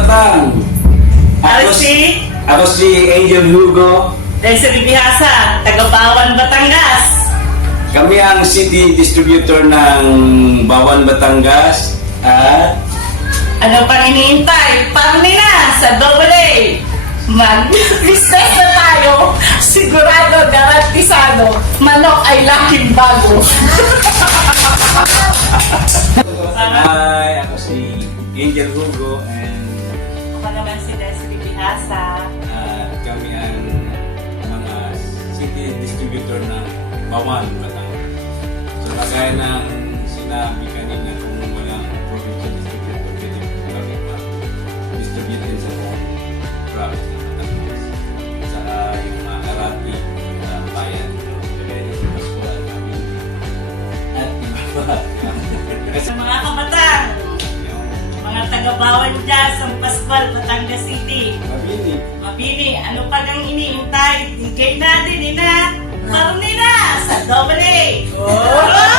kabatang. Ako si Angel Hugo. Desiree Bihasa, taga-Bawan, Batangas. Kami ang city distributor ng Bawan, Batangas. At Ano pa hinihintay? Parni na sa AA. Mag-business na tayo. Sigurado, garantisado. Manok ay laking bago. hi, ako si Angel Hugo and Ako naman si Desiree Bihasa. kami ang mga city distributor ng Bawan, Batangas. So kagaya ng sinabi kanina, kung walang provincial distributor, pwede kami ma-distribute din sa buong province ng Batangas. Saka yung mga karati, bayan, kagaya ng Pascual, kami, at iba pa. Sa mga kabatang, mga taga-Bawan dyan sa Pascual, Batangas City. Mabini, ano pa nang iniintay? Tigay natin, ina! Parang nila sa AA!